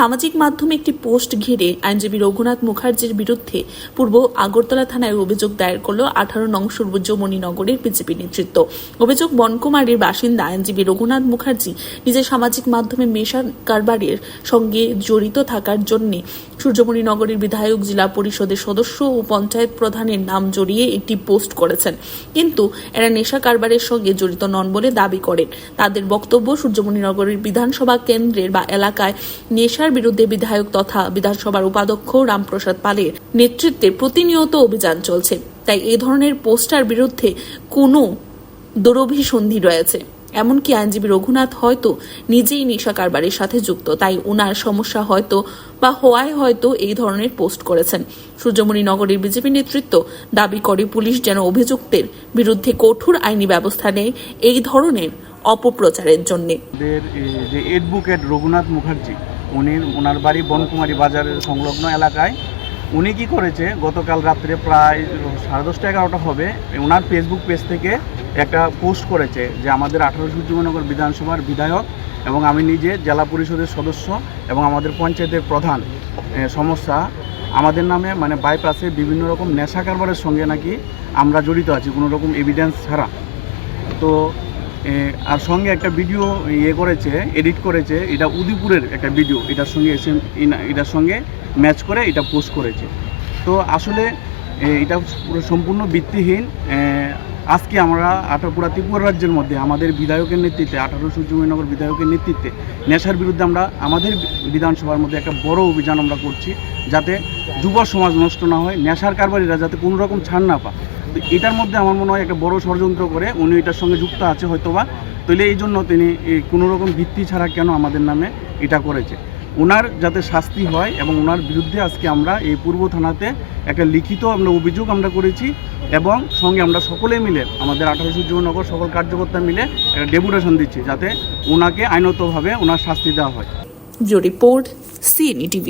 সামাজিক মাধ্যমে একটি পোস্ট ঘিরে আইনজীবী রঘুনাথ মুখার্জির বিরুদ্ধে পূর্ব আগরতলা থানায় অভিযোগ দায়ের করল 18 নং সূর্যমণিনগরের বিজেপি নেতৃত্ব। অভিযোগ, বনকুমারীর বাসিন্দা আইনজীবী রঘুনাথ মুখার্জি নিজের সামাজিক মাধ্যমে মেশা কারবারের সঙ্গে জড়িত থাকার জন্য সূর্যমণিনগরের বিধায়ক, জেলা পরিষদের সদস্য ও পঞ্চায়েত প্রধানের নাম জড়িয়ে একটি পোস্ট করেছেন, কিন্তু এরা নেশা কারবারের সঙ্গে জড়িত নন বলে দাবি করেন। তাদের বক্তব্য, সূর্যমণিনগরের বিধানসভা কেন্দ্রের বা এলাকায় নেশার বিরুদ্ধে বিধায়ক তথা বিধানসভার উপাধ্যক্ষ রামপ্রসাদ পালের নেতৃত্বে প্রতিনিয়ত অভিযান চলছে, তাই এই ধরনের পোস্টার বিরুদ্ধে কোনো দুরভিসন্ধি রয়েছে। এমনকি আইনজীবী রঘুনাথ হয়তো নিজেই নেশা কারবারের সাথে যুক্ত, তাই ওনার সমস্যা হয়তো বা হওয়ায় হয়তো এই ধরনের পোস্ট করেছেন। সূর্যমণিনগরের বিজেপি নেতৃত্ব দাবি করে পুলিশ যেন অভিযুক্তের বিরুদ্ধে কঠোর আইনি ব্যবস্থা নেয় এই ধরনের অপপ্রচারের জন্য। যে অ্যাডভোকেট রঘুনাথ মুখার্জি, ওনার বাড়ি বনকুমারী বাজারের সংলগ্ন এলাকায়। উনি কি করেছে, গতকাল রাত্রে প্রায় 10:30-11টা হবে, ওনার ফেসবুক পেজ থেকে একটা পোস্ট করেছে যে আমাদের 18 সূর্যমণিনগর বিধানসভার বিধায়ক এবং আমি নিজে জেলা পরিষদের সদস্য এবং আমাদের পঞ্চায়েতের প্রধান সমস্যা আমাদের নামে বাইপাসে বিভিন্ন রকম নেশা কারবারের সঙ্গে নাকি আমরা জড়িত আছি কোনো রকম এভিডেন্স ছাড়া। তো আর সঙ্গে একটা ভিডিও করেছে, এডিট করেছে, এটা উদয়পুরের একটা ভিডিও, এটার সঙ্গে ম্যাচ করে এটা পোস্ট করেছে। তো আসলে এটা পুরো সম্পূর্ণ ভিত্তিহীন। আজকে আমরা পুরা ত্রিপুরা রাজ্যের মধ্যে আমাদের বিধায়কের নেতৃত্বে, 18 সূর্যমণিনগর বিধায়কের নেতৃত্বে নেশার বিরুদ্ধে আমরা আমাদের বিধানসভার মধ্যে একটা বড় অভিযান আমরা করছি, যাতে যুব সমাজ নষ্ট না হয়, নেশার কারবারিরা যাতে কোনো রকম ছাড় না পায়। তো এটার মধ্যে আমার মনে হয় একটা বড় ষড়যন্ত্র করে উনি এটার সঙ্গে যুক্ত আছে হয়তোবা, তাহলে এই জন্য তিনি কোনো রকম ভিত্তি ছাড়া কেন আমাদের নামে এটা করেছে। ওনার যাতে শাস্তি হয় এবং ওনার বিরুদ্ধে আজকে আমরা এই পূর্ব থানাতে একটা লিখিত অভিযোগ আমরা করেছি এবং সঙ্গে আমরা সকলে মিলে আমাদের 18 সূর্যমণিনগর সকল কার্যকর্তা মিলে একটা ডেপুটেশন দিচ্ছি যাতে ওনাকে আইনতভাবে ওনার শাস্তি দেওয়া হয়। Report, CNE TV।